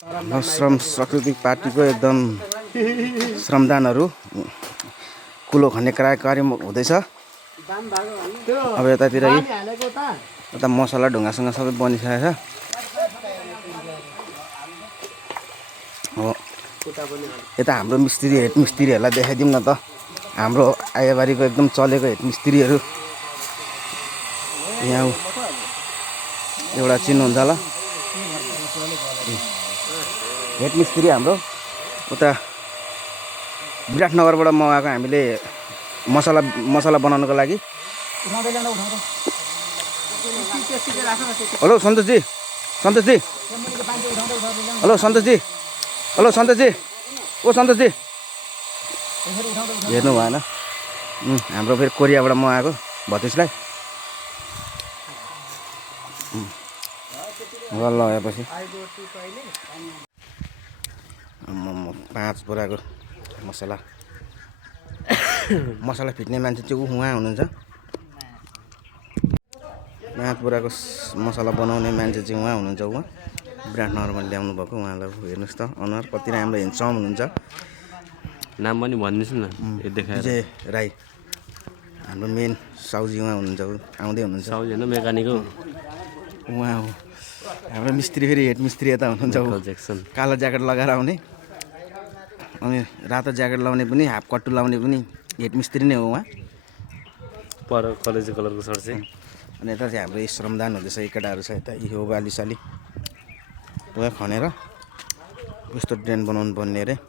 श्रम सांस्कृतिक पार्टीको एकदम श्रमदानहरू कुलो खन्ने कार्यक्रम हुँदैछ। अब यतातिर यता मसला ढुङ्गासँग सबै बनिसकेको छ। यता हाम्रो मिस्त्री हेड मिस्त्रीहरूलाई देखाइदिउँ न त। हाम्रो आयाबारीको एकदम चलेको हेड मिस्त्रीहरू यहाँ एउटा चिन्नुहुन्छ होला हेड मिस्त्री हाम्रो उता विराटनगरबाट मगाएको हामीले मसला बनाउनको लागि। हेलो सन्तोषजी हेलो सन्तोषजी हेलो सन्तोषजी ओ सन्तोषजी हेर्नु भएन हाम्रो फेरि कोरियाबाट मगाएको भतिजलाई ल हेरेपछि 5 बोराको मसला फिट्ने मान्छे चाहिँ उहाँ हुनुहुन्छ। 5 बोराको मसला बनाउने मान्छे चाहिँ उहाँ हुनुहुन्छ। उहाँ विराटनगरमा ल्याउनु भएको उहाँलाई हेर्नुहोस् त अनुहार कति राम्रो हेन्डसम हुनुहुन्छ। नाम पनि भन्नुहोस् न देखाएर। विजय राई हाम्रो मेन साउजी उहाँ हुनुहुन्छ आउँदै हुनुहुन्छ। साउजी हैन मेकानिक हो उहाँ हो हाम्रो मिस्त्री फेरि हेड मिस्त्री यता हुनुहुन्छ। कालो ज्याकेट लगाएर आउने अनि रातो ज्याकेट लाउने पनि हाफ कट्टु लाउने पनि हेड मिस्त्री नै हो उहाँ। पर कलेज कलरको सर्ट चाहिँ अनि यता चाहिँ हाम्रो श्रमदान हुँदैछ। केटाहरू छ यता यो बालिसाली उहाँ खनेर यस्तो ड्रेन बनाउनु पर्ने अरे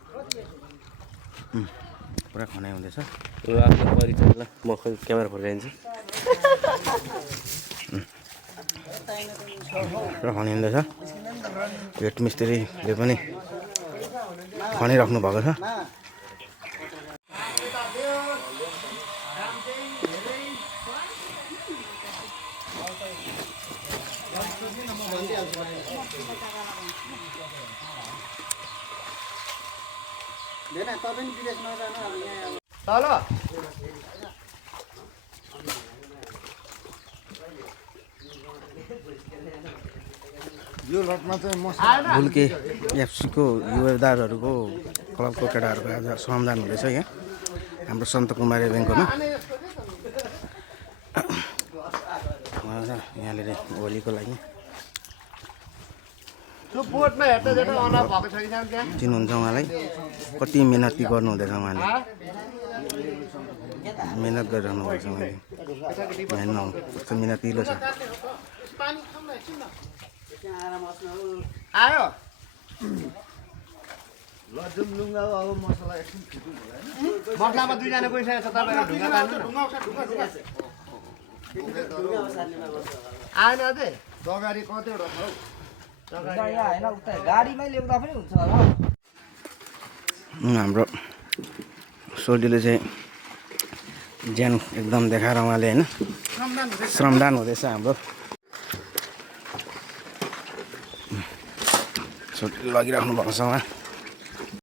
पुरा खनाइ हुँदैछ। आफ्नो परिचय ल म क्यामेरा फर्काइदिन्छु। पुरा खनिँदैछ। हेड मिस्त्रीले पनि खनिराख्नु भएको छ। भुल्के एफसीको युवादारहरूको क्लबको केटाहरूको आज श्रमदान हुँदैछ यहाँ हाम्रो सन्त कुमारी ब्याङ्कमा। यहाँनिर होलीको लागि चिन्नुहुन्छ उहाँलाई कति मेहनती गर्नुहुँदैछ। उहाँले मेहनत गरिरहनु भएको छ। उहाँले हेर्नु कस्तो मेहनतिलो छ। आयो लजुम लुङ्गा अब मसला एकछिन फिटु होला हैन। मसलामा दुई जना गइसकेछ तपाईहरु ढुङ्गा तान्नु न। आएन अझै दगारी कतिवटा छ हौ। दगारी हैन उता गाडीमै ल्याउँदा पनि हुन्छ होला। हाम्रो सोल्टीले चाहिँ ज्यान एकदम देखाएर उहाँले हैन श्रमदान हुँदैछ हाम्रो। सोल्टीले लगिराख्नु भएको छ उहाँ।